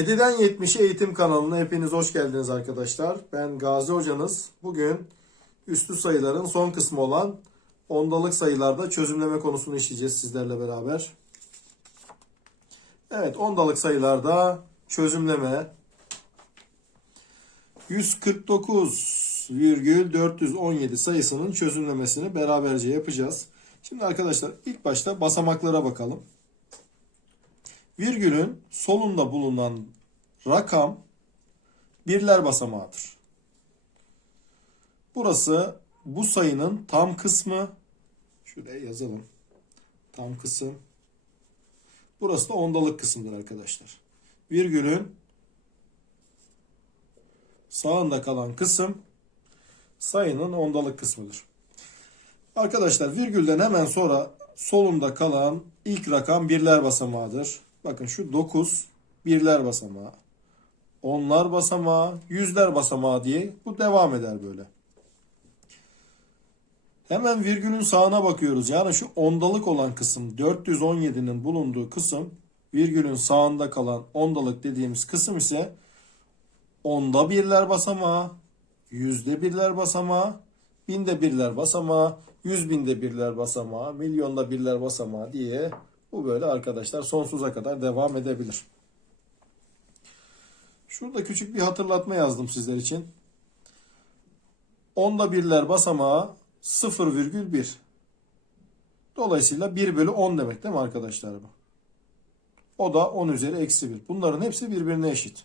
7'den 70'e eğitim kanalına hepiniz hoş geldiniz arkadaşlar. Ben Gazi hocanız. Bugün üstü sayıların son kısmı olan ondalık sayılarda çözümleme konusunu işleyeceğiz sizlerle beraber. Evet ondalık sayılarda çözümleme 149,417 sayısının çözümlemesini beraberce yapacağız. Şimdi arkadaşlar ilk başta basamaklara bakalım. Virgülün solunda bulunan rakam birler basamağıdır. Burası bu sayının tam kısmı. Şuraya yazalım. Tam kısım. Burası da ondalık kısımdır arkadaşlar. Virgülün sağında kalan kısım sayının ondalık kısmıdır. Arkadaşlar virgülden hemen sonra solunda kalan ilk rakam birler basamağıdır. Bakın şu 9 birler basamağı. Onlar basamağı, yüzler basamağı diye bu devam eder böyle. Hemen virgülün sağına bakıyoruz. Yani şu ondalık olan kısım 417'nin bulunduğu kısım virgülün sağında kalan ondalık dediğimiz kısım ise onda birler basamağı, yüzde birler basamağı, binde birler basamağı, yüz binde birler basamağı, milyonda birler basamağı diye bu böyle arkadaşlar sonsuza kadar devam edebilir. Şurada küçük bir hatırlatma yazdım sizler için. Onda birler basamağı 0,1. Dolayısıyla 1 bölü 10 demek değil mi arkadaşlar bu? O da 10 üzeri eksi 1. Bunların hepsi birbirine eşit.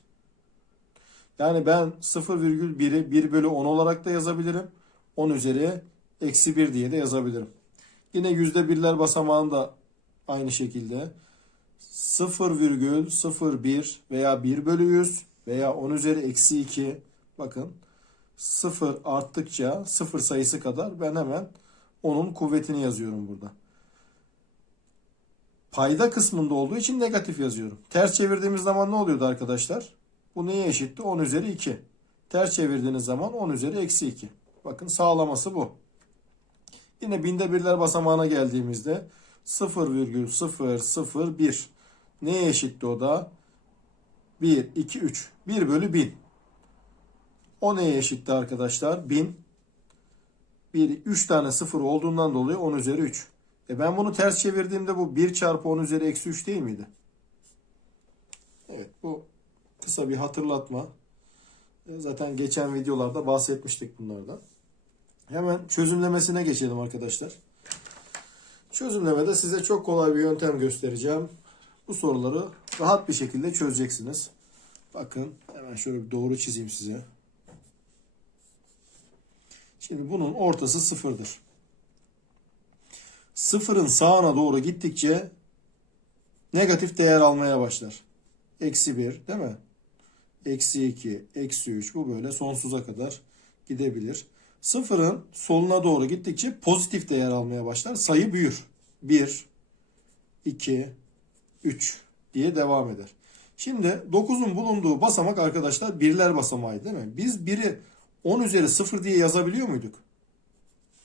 Yani ben 0,1'i 1 bölü 10 olarak da yazabilirim. 10 üzeri eksi 1 diye de yazabilirim. Yine yüzde birler basamağında aynı şekilde 0,01 veya 1 bölü 100 veya 10 üzeri eksi 2 bakın 0 arttıkça 0 sayısı kadar ben hemen onun kuvvetini yazıyorum burada. Payda kısmında olduğu için negatif yazıyorum. Ters çevirdiğimiz zaman ne oluyordu arkadaşlar? Bu neye eşitti? 10 üzeri 2. Ters çevirdiğiniz zaman 10 üzeri eksi 2. Bakın sağlaması bu. Yine binde birler basamağına geldiğimizde 0,001 neye eşitti o da? 1, 2, 3. 1 bölü 1000. O neye eşitti arkadaşlar? 1000. 1, 3 tane 0 olduğundan dolayı 10 üzeri 3. E ben bunu ters çevirdiğimde bu 1 çarpı 10 üzeri eksi 3 değil miydi? Evet bu kısa bir hatırlatma. E, Zaten geçen videolarda bahsetmiştik bunlardan. Hemen çözümlemesine geçelim arkadaşlar. Çözümlemede size çok kolay bir yöntem göstereceğim. Bu soruları rahat bir şekilde çözeceksiniz. Bakın hemen şöyle bir doğru çizeyim size. Şimdi bunun ortası sıfırdır. Sıfırın sağına doğru gittikçe negatif değer almaya başlar. Eksi 1 değil mi? Eksi 2, eksi 3 bu böyle sonsuza kadar gidebilir. Sıfırın soluna doğru gittikçe pozitif değer almaya başlar. Sayı büyür. 1, 2, 3 diye devam eder. Şimdi 9'un bulunduğu basamak arkadaşlar birler basamağıydı değil mi? Biz 1'i 10 üzeri 0 diye yazabiliyor muyduk?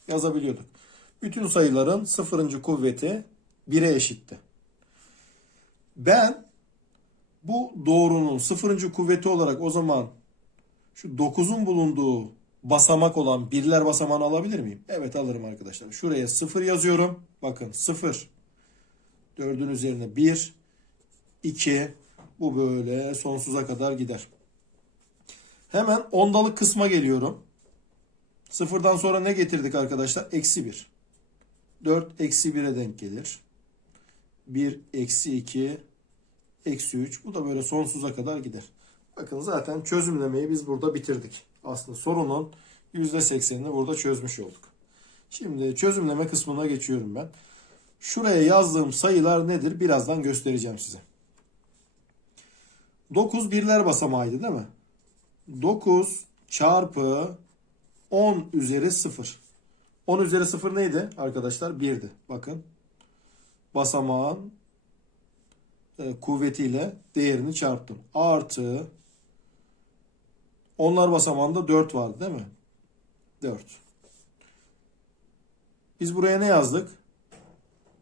Yazabiliyorduk. Bütün sayıların sıfırıncı kuvveti 1'e eşitti. Ben bu doğrunun sıfırıncı kuvveti olarak o zaman şu 9'un bulunduğu basamak olan birler basamağını alabilir miyim? Evet alırım arkadaşlar. Şuraya 0 yazıyorum. Bakın 0. 4'ün üzerine 1, 2. Bu böyle sonsuza kadar gider. Hemen ondalık kısma geliyorum. Sıfırdan sonra ne getirdik arkadaşlar? Eksi 1. 4 eksi 1'e denk gelir. 1 eksi 2 eksi 3. Bu da böyle sonsuza kadar gider. Bakın zaten çözümlemeyi biz burada bitirdik. Aslında sorunun %80'ini burada çözmüş olduk. Şimdi çözümleme kısmına geçiyorum ben. Şuraya yazdığım sayılar nedir? Birazdan göstereceğim size. 9 birler basamağıydı değil mi? 9 çarpı 10 üzeri 0. 10 üzeri 0 neydi arkadaşlar? 1'di. Bakın. Basamağın e, kuvvetiyle değerini çarptım. Artı onlar basamağında 4 vardı değil mi? 4. Biz buraya ne yazdık?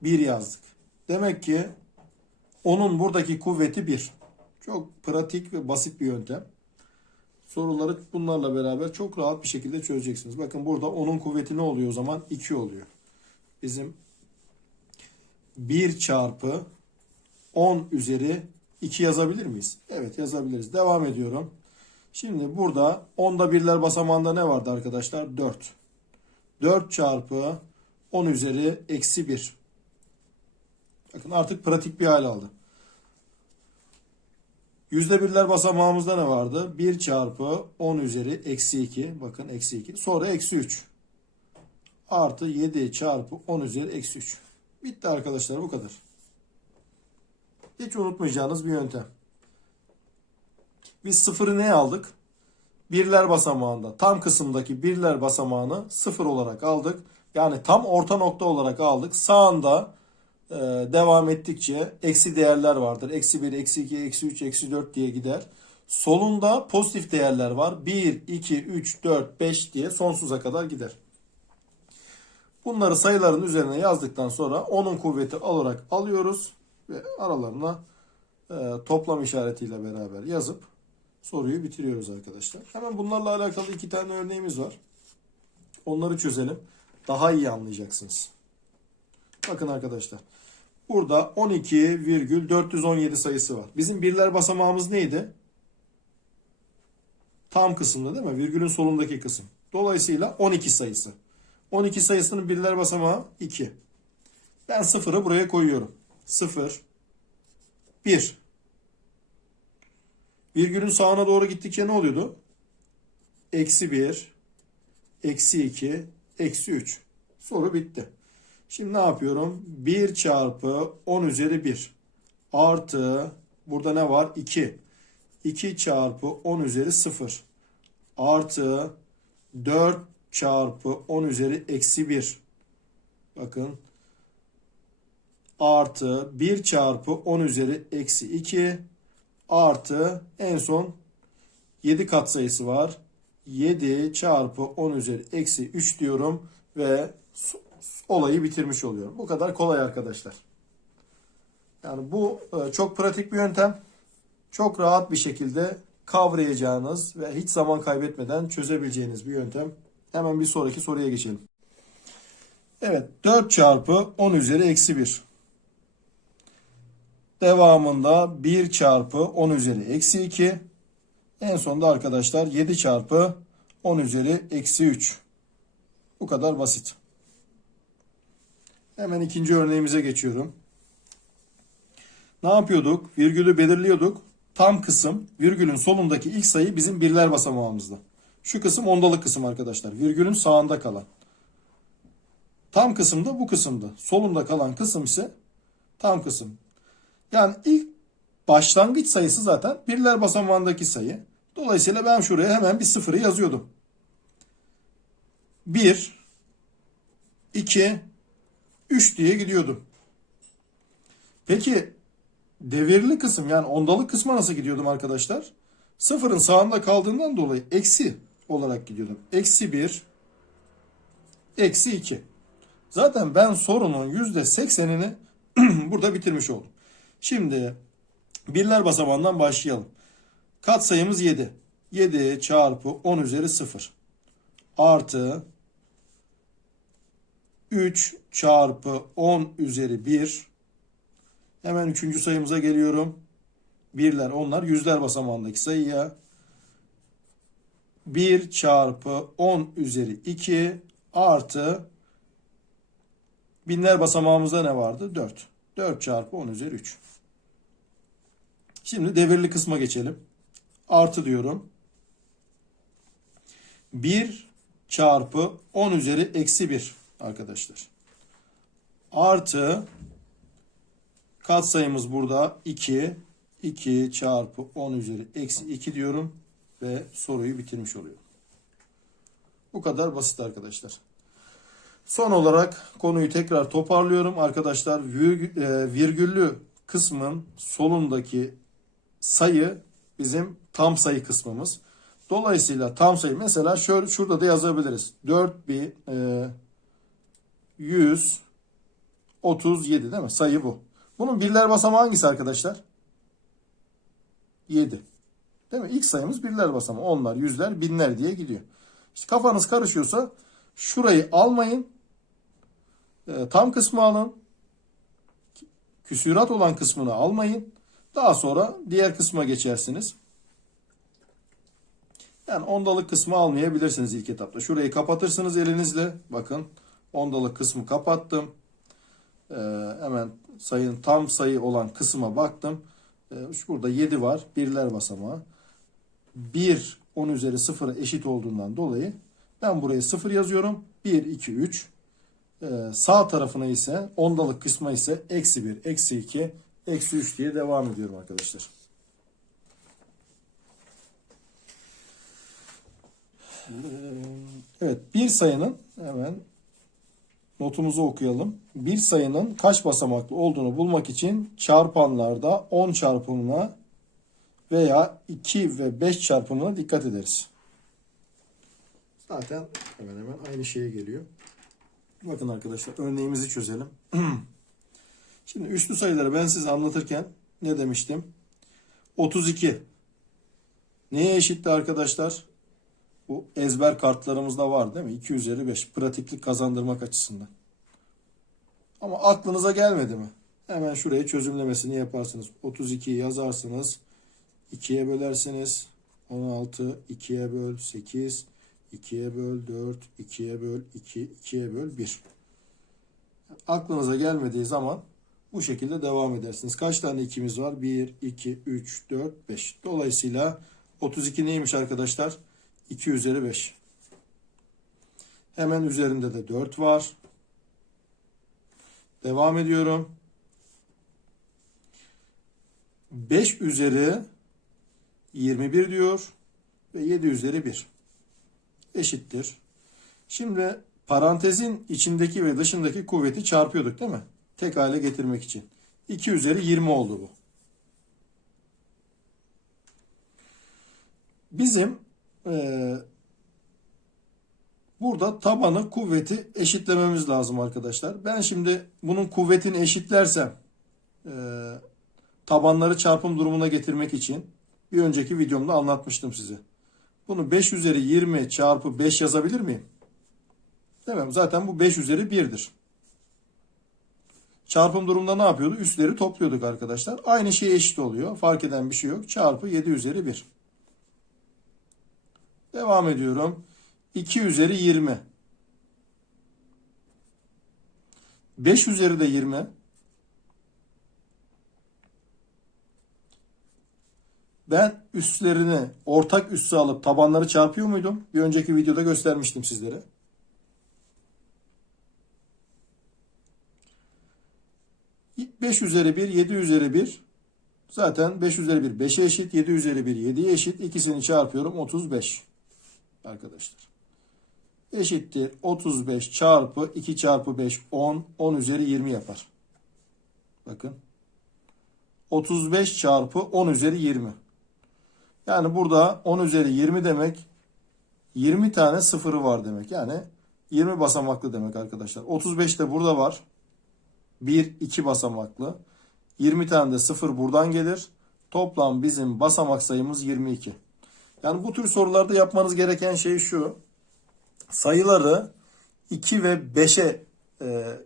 1 yazdık. Demek ki onun buradaki kuvveti 1. Çok pratik ve basit bir yöntem. Soruları bunlarla beraber çok rahat bir şekilde çözeceksiniz. Bakın burada 10'un kuvveti ne oluyor o zaman? 2 oluyor. Bizim 1 çarpı 10 üzeri 2 yazabilir miyiz? Evet yazabiliriz. Devam ediyorum. Şimdi burada 10'da birler basamağında ne vardı arkadaşlar? 4. 4 çarpı 10 üzeri eksi 1. Bakın artık pratik bir hal aldı. Yüzde birler basamağımızda ne vardı? 1 çarpı 10 üzeri eksi 2. Bakın eksi 2. Sonra eksi 3. Artı 7 çarpı 10 üzeri eksi 3. Bitti arkadaşlar bu kadar. Hiç unutmayacağınız bir yöntem. Biz sıfırı ne aldık? Birler basamağında tam kısımdaki birler basamağını sıfır olarak aldık. Yani tam orta nokta olarak aldık. Sağında e, devam ettikçe eksi değerler vardır. Eksi 1, eksi 2, eksi 3, eksi 4 diye gider. Solunda pozitif değerler var. 1, 2, 3, 4, 5 diye sonsuza kadar gider. Bunları sayıların üzerine yazdıktan sonra 10'un kuvveti alarak alıyoruz ve aralarına e, toplam işaretiyle beraber yazıp soruyu bitiriyoruz arkadaşlar. Hemen bunlarla alakalı iki tane örneğimiz var. Onları çözelim. Daha iyi anlayacaksınız. Bakın arkadaşlar. Burada 12,417 sayısı var. Bizim birler basamağımız neydi? Tam kısımda değil mi? Virgülün solundaki kısım. Dolayısıyla 12 sayısı. 12 sayısının birler basamağı 2. Ben sıfırı buraya koyuyorum. 0, 1. Virgülün sağına doğru gittikçe ne oluyordu? Eksi 1, eksi 2, eksi 3. Soru bitti. Şimdi ne yapıyorum? 1 çarpı 10 üzeri 1 artı burada ne var? 2. 2 çarpı 10 üzeri 0 artı 4 çarpı 10 üzeri eksi 1. Bakın artı 1 çarpı 10 üzeri eksi 2 artı en son 7 katsayısı var. 7 çarpı 10 üzeri eksi 3 diyorum ve olayı bitirmiş oluyorum. Bu kadar kolay arkadaşlar. Yani bu e, çok pratik bir yöntem. Çok rahat bir şekilde kavrayacağınız ve hiç zaman kaybetmeden çözebileceğiniz bir yöntem. Hemen bir sonraki soruya geçelim. Evet 4 çarpı 10 üzeri eksi 1. Devamında 1 çarpı 10 üzeri eksi 2. En sonunda arkadaşlar 7 çarpı 10 üzeri eksi 3. Bu kadar basit. Hemen ikinci örneğimize geçiyorum. Ne yapıyorduk? Virgülü belirliyorduk. Tam kısım virgülün solundaki ilk sayı bizim birler basamağımızda. Şu kısım ondalık kısım arkadaşlar. Virgülün sağında kalan. Tam kısımda bu kısımda. Solunda kalan kısım ise tam kısım. Yani ilk başlangıç sayısı zaten birler basamağındaki sayı. Dolayısıyla ben şuraya hemen bir sıfırı yazıyordum. 1 2 3 diye gidiyordum. Peki devirli kısım yani ondalık kısma nasıl gidiyordum arkadaşlar? Sıfırın sağında kaldığından dolayı eksi olarak gidiyordum. Eksi 1 eksi 2. Zaten ben sorunun yüzde seksenini burada bitirmiş oldum. Şimdi birler basamağından başlayalım. Kat sayımız 7. 7 çarpı 10 üzeri 0 artı 3 çarpı 10 üzeri 1 hemen üçüncü sayımıza geliyorum. Birler onlar yüzler basamağındaki sayıya 1 çarpı 10 üzeri 2 artı binler basamağımızda ne vardı? 4. 4 çarpı 10 üzeri 3. Şimdi devirli kısma geçelim. Artı diyorum. 1 çarpı 10 üzeri eksi 1 arkadaşlar. Artı katsayımız burada 2. 2 çarpı 10 üzeri eksi 2 diyorum. Ve soruyu bitirmiş oluyorum. Bu kadar basit arkadaşlar. Son olarak konuyu tekrar toparlıyorum. Arkadaşlar e, virgüllü kısmın solundaki sayı bizim tam sayı kısmımız. Dolayısıyla tam sayı mesela şöyle şurada da yazabiliriz. 4137 değil mi? Sayı bu. Bunun birler basamağı hangisi arkadaşlar? 7. Değil mi? İlk sayımız birler basamağı. Onlar, yüzler, binler diye gidiyor. İşte kafanız karışıyorsa şurayı almayın. Ee, tam kısmı alın. Küsürat olan kısmını almayın. Daha sonra diğer kısma geçersiniz. Yani ondalık kısmı almayabilirsiniz ilk etapta. Şurayı kapatırsınız elinizle. Bakın ondalık kısmı kapattım. Ee, hemen sayının tam sayı olan kısma baktım. Ee, şu burada 7 var. Birler basamağı. 1 10 üzeri 0'a eşit olduğundan dolayı ben buraya 0 yazıyorum. 1, 2, 3. Ee, sağ tarafına ise ondalık kısma ise eksi 1, eksi 2, eksi 3 diye devam ediyorum arkadaşlar. Evet bir sayının hemen notumuzu okuyalım. Bir sayının kaç basamaklı olduğunu bulmak için çarpanlarda 10 çarpımına veya 2 ve 5 çarpımına dikkat ederiz. Zaten hemen hemen aynı şeye geliyor. Bakın arkadaşlar örneğimizi çözelim. Şimdi üslü sayıları ben size anlatırken ne demiştim? 32. Neye eşitti arkadaşlar? Bu ezber kartlarımızda var değil mi? 2 üzeri 5. Pratiklik kazandırmak açısından. Ama aklınıza gelmedi mi? Hemen şuraya çözümlemesini yaparsınız. 32'yi yazarsınız. 2'ye bölersiniz. 16, 2'ye böl 8, 2'ye böl 4, 2'ye böl 2, 2'ye böl 1. Aklınıza gelmediği zaman bu şekilde devam edersiniz. Kaç tane 2'miz var? 1, 2, 3, 4, 5. Dolayısıyla 32 neymiş arkadaşlar? 2 üzeri 5. Hemen üzerinde de 4 var. Devam ediyorum. 5 üzeri 21 diyor ve 7 üzeri 1 eşittir. Şimdi parantezin içindeki ve dışındaki kuvveti çarpıyorduk değil mi? Tek hale getirmek için. 2 üzeri 20 oldu bu. Bizim ee, burada tabanı kuvveti eşitlememiz lazım arkadaşlar. Ben şimdi bunun kuvvetini eşitlersem e, tabanları çarpım durumuna getirmek için bir önceki videomda anlatmıştım size. Bunu 5 üzeri 20 çarpı 5 yazabilir miyim? Demem. Zaten bu 5 üzeri 1'dir. Çarpım durumunda ne yapıyordu? Üstleri topluyorduk arkadaşlar. Aynı şey eşit oluyor. Fark eden bir şey yok. Çarpı 7 üzeri 1. Devam ediyorum. 2 üzeri 20. 5 üzeri de 20. Ben üstlerini ortak üssü alıp tabanları çarpıyor muydum? Bir önceki videoda göstermiştim sizlere. Beş üzeri 1, 7 üzeri 1. Zaten 5 üzeri 1 5'e eşit, 7 üzeri 1 7'ye eşit. İkisini çarpıyorum 35 arkadaşlar. Eşittir 35 çarpı 2 çarpı 5 10. 10 üzeri 20 yapar. Bakın. 35 çarpı 10 üzeri 20. Yani burada 10 üzeri 20 demek 20 tane sıfırı var demek. Yani 20 basamaklı demek arkadaşlar. 35 de burada var. 1, 2 basamaklı. 20 tane de sıfır buradan gelir. Toplam bizim basamak sayımız 22. Yani bu tür sorularda yapmanız gereken şey şu. Sayıları 2 ve 5'e e,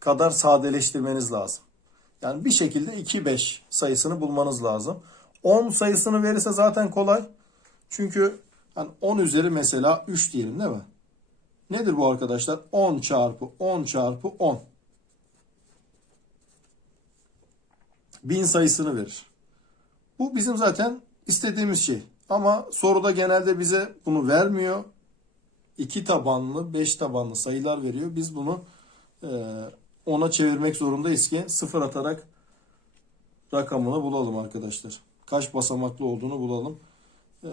kadar sadeleştirmeniz lazım. Yani bir şekilde 2, 5 sayısını bulmanız lazım. 10 sayısını verirse zaten kolay. Çünkü hani 10 üzeri mesela 3 diyelim değil mi? Nedir bu arkadaşlar? 10 çarpı 10 çarpı 10. 1000 sayısını verir. Bu bizim zaten istediğimiz şey. Ama soruda genelde bize bunu vermiyor. 2 tabanlı, 5 tabanlı sayılar veriyor. Biz bunu e, ona çevirmek zorundayız ki sıfır atarak rakamını bulalım arkadaşlar. Kaç basamaklı olduğunu bulalım. E,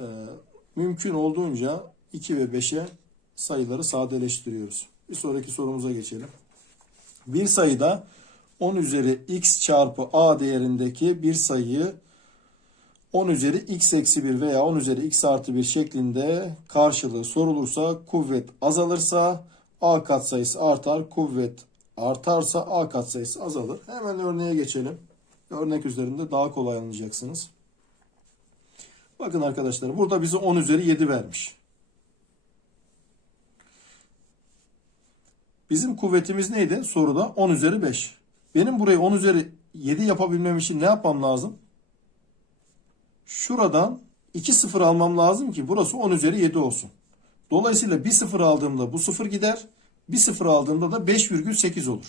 mümkün olduğunca 2 ve 5'e sayıları sadeleştiriyoruz. Bir sonraki sorumuza geçelim. Bir sayıda 10 üzeri x çarpı a değerindeki bir sayıyı 10 üzeri x eksi 1 veya 10 üzeri x artı 1 şeklinde karşılığı sorulursa kuvvet azalırsa a katsayısı artar, kuvvet artarsa a katsayısı azalır. Hemen örneğe geçelim. Örnek üzerinde daha kolay anlayacaksınız. Bakın arkadaşlar burada bize 10 üzeri 7 vermiş. Bizim kuvvetimiz neydi? Soruda 10 üzeri 5. Benim burayı 10 üzeri 7 yapabilmem için ne yapmam lazım? Şuradan 2 sıfır almam lazım ki burası 10 üzeri 7 olsun. Dolayısıyla bir sıfır aldığımda bu sıfır gider. Bir sıfır aldığımda da 5,8 olur.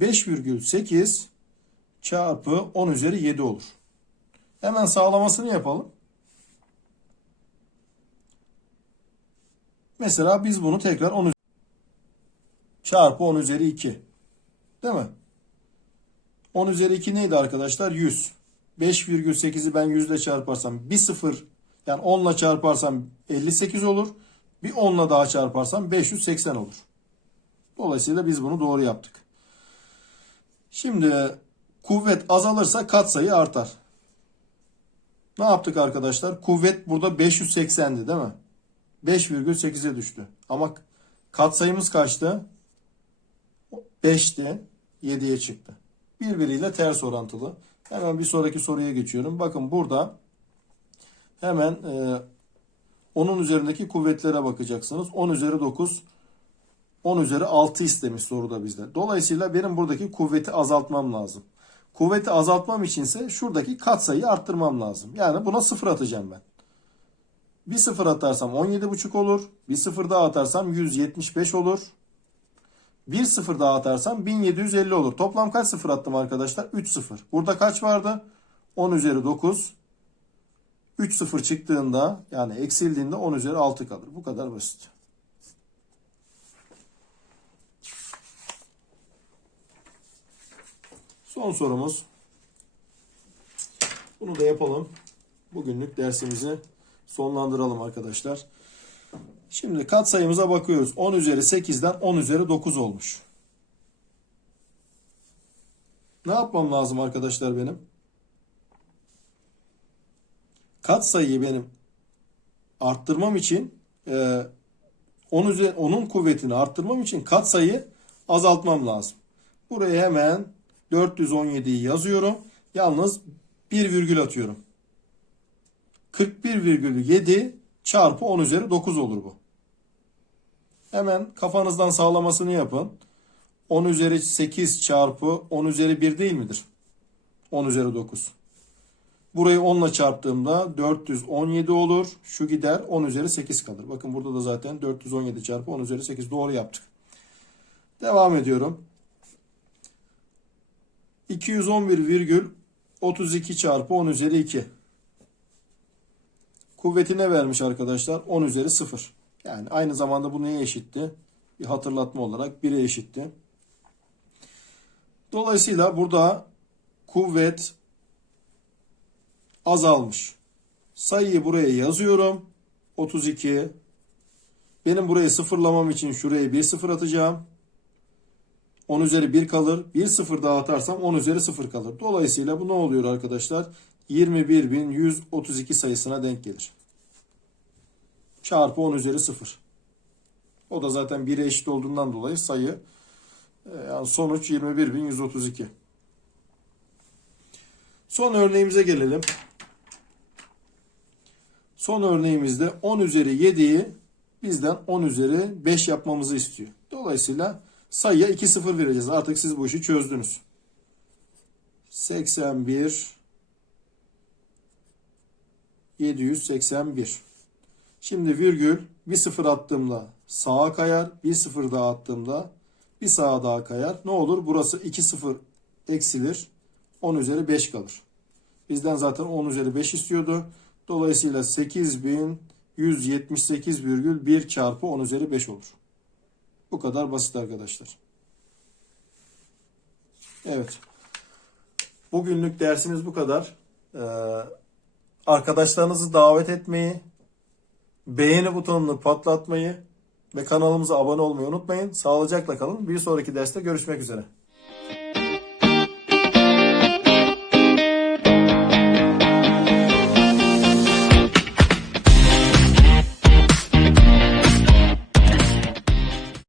5,8 çarpı 10 üzeri 7 olur. Hemen sağlamasını yapalım. Mesela biz bunu tekrar 10 üzeri çarpı 10 üzeri 2. Değil mi? 10 üzeri 2 neydi arkadaşlar? 100. 5,8'i ben 100 ile çarparsam bir sıfır yani 10 ile çarparsam 58 olur. Bir 10 ile daha çarparsam 580 olur. Dolayısıyla biz bunu doğru yaptık. Şimdi kuvvet azalırsa katsayı artar. Ne yaptık arkadaşlar? Kuvvet burada 580'di değil mi? 5,8'e düştü. Ama katsayımız kaçtı? 5'ti. 7'ye çıktı. Birbiriyle ters orantılı. Hemen bir sonraki soruya geçiyorum. Bakın burada hemen e, onun üzerindeki kuvvetlere bakacaksınız. 10 üzeri 9, 10 üzeri 6 istemiş soruda bizde. Dolayısıyla benim buradaki kuvveti azaltmam lazım. Kuvveti azaltmam içinse şuradaki katsayıyı arttırmam lazım. Yani buna sıfır atacağım ben. Bir sıfır atarsam 17,5 olur. Bir sıfır daha atarsam 175 olur. Bir sıfır daha atarsam 1750 olur. Toplam kaç sıfır attım arkadaşlar? 3 sıfır. Burada kaç vardı? 10 üzeri 9. 3 sıfır çıktığında yani eksildiğinde 10 üzeri 6 kalır. Bu kadar basit. Son sorumuz. Bunu da yapalım. Bugünlük dersimizi sonlandıralım arkadaşlar. Şimdi katsayımıza bakıyoruz. 10 üzeri 8'den 10 üzeri 9 olmuş. Ne yapmam lazım arkadaşlar benim? Katsayıyı benim arttırmam için e, 10 üzeri, onun kuvvetini arttırmam için katsayıyı azaltmam lazım. Buraya hemen 417'yi yazıyorum. Yalnız bir virgül atıyorum. 41,7 çarpı 10 üzeri 9 olur bu. Hemen kafanızdan sağlamasını yapın. 10 üzeri 8 çarpı 10 üzeri 1 değil midir? 10 üzeri 9. Burayı 10 ile çarptığımda 417 olur. Şu gider 10 üzeri 8 kalır. Bakın burada da zaten 417 çarpı 10 üzeri 8 doğru yaptık. Devam ediyorum. 211,32 çarpı 10 üzeri 2. Kuvveti ne vermiş arkadaşlar? 10 üzeri 0. Yani aynı zamanda bu neye eşitti? Bir hatırlatma olarak 1'e eşitti. Dolayısıyla burada kuvvet azalmış. Sayıyı buraya yazıyorum. 32. Benim burayı sıfırlamam için şuraya 1 sıfır atacağım. 10 üzeri 1 kalır. 1 sıfır daha atarsam 10 üzeri 0 kalır. Dolayısıyla bu ne oluyor arkadaşlar? 21.132 sayısına denk gelir. Çarpı 10 üzeri 0. O da zaten 1'e eşit olduğundan dolayı sayı e, yani sonuç 21.132. Son örneğimize gelelim. Son örneğimizde 10 üzeri 7'yi bizden 10 üzeri 5 yapmamızı istiyor. Dolayısıyla sayıya 2 sıfır vereceğiz. Artık siz bu işi çözdünüz. 81 781. Şimdi virgül bir sıfır attığımda sağa kayar. Bir sıfır daha attığımda bir sağa daha kayar. Ne olur? Burası 2 sıfır eksilir. 10 üzeri 5 kalır. Bizden zaten 10 üzeri 5 istiyordu. Dolayısıyla 8178,1 çarpı 10 üzeri 5 olur. Bu kadar basit arkadaşlar. Evet. Bugünlük dersimiz bu kadar. Ee, arkadaşlarınızı davet etmeyi, beğeni butonunu patlatmayı ve kanalımıza abone olmayı unutmayın. Sağlıcakla kalın. Bir sonraki derste görüşmek üzere.